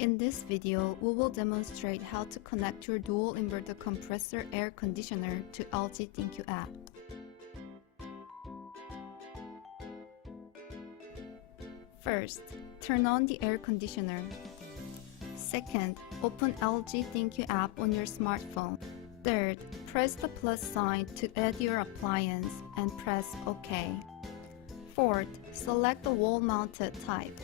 In this video, we will demonstrate how to connect your dual inverter compressor air conditioner to LG ThinQ app. First, turn on the air conditioner. Second, open LG ThinQ app on your smartphone. Third, press the plus sign to add your appliance and press OK. Fourth, select the wall-mounted type.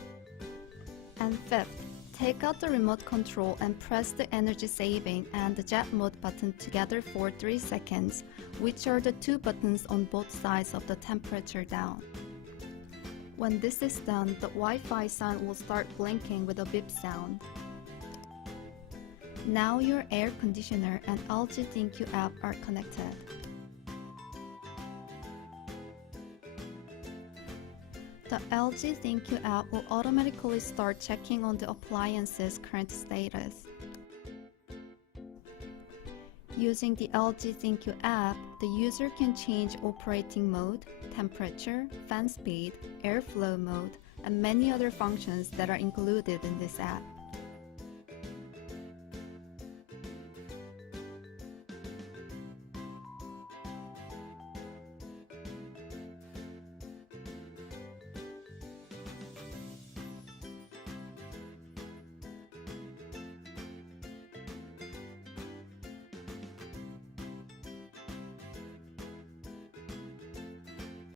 And fifth, take out the remote control and press the energy saving and the jet mode button together for 3 seconds, which are the two buttons on both sides of the temperature down. When this is done, the Wi-Fi sign will start blinking with a beep sound. Now your air conditioner and LG ThinQ app are connected. The LG ThinQ app will automatically start checking on the appliance's current status. Using the LG ThinQ app, the user can change operating mode, temperature, fan speed, airflow mode, and many other functions that are included in this app.